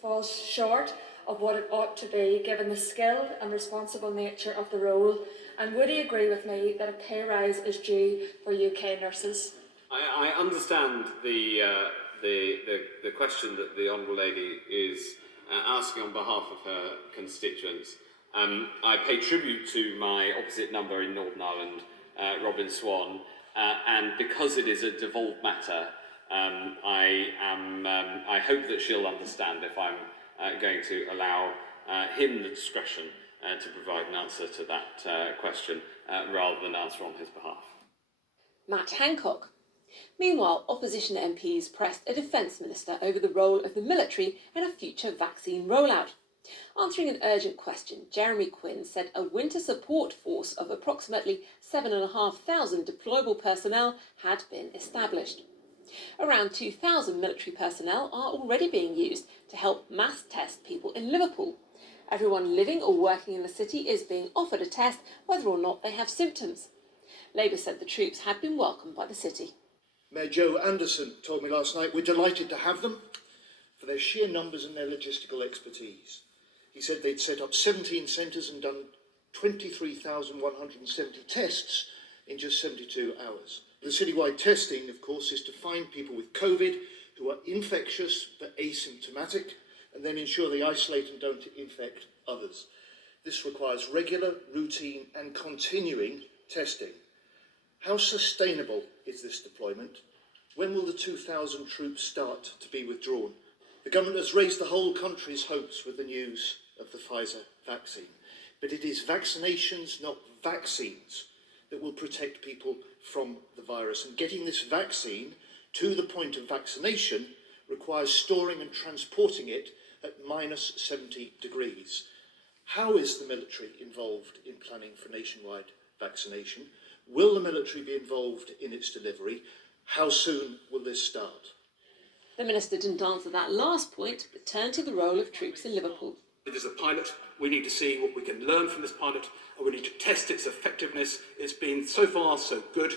falls short of what it ought to be, given the skilled and responsible nature of the role? And would he agree with me that a pay rise is due for UK nurses? I understand the question that the Honourable Lady is asking on behalf of her constituents. I pay tribute to my opposite number in Northern Ireland, Robin Swan, and because it is a devolved matter, I hope that she'll understand if I'm going to allow him the discretion to provide an answer to that question rather than answer on his behalf. Matt Hancock. Meanwhile, opposition MPs pressed a defence minister over the role of the military in a future vaccine rollout. Answering an urgent question, Jeremy Quinn said a winter support force of approximately 7,500 deployable personnel had been established. Around 2,000 military personnel are already being used to help mass test people in Liverpool. Everyone living or working in the city is being offered a test whether or not they have symptoms. Labour said the troops had been welcomed by the city. Mayor Joe Anderson told me last night we're delighted to have them for their sheer numbers and their logistical expertise. He said they'd set up 17 centres and done 23,170 tests in just 72 hours. The citywide testing, of course, is to find people with COVID who are infectious but asymptomatic and then ensure they isolate and don't infect others. This requires regular, routine and continuing testing. How sustainable is this deployment? When will the 2,000 troops start to be withdrawn? The government has raised the whole country's hopes with the news of the Pfizer vaccine. But it is vaccinations, not vaccines, that will protect people from the virus. And getting this vaccine to the point of vaccination requires storing and transporting it at minus 70 degrees. How is the military involved in planning for nationwide vaccination? Will the military be involved in its delivery? How soon will this start? The minister didn't answer that last point, but turned to the role of troops in Liverpool. It is a pilot. We need to see what we can learn from this pilot, and we need to test its effectiveness. It's been so far so good.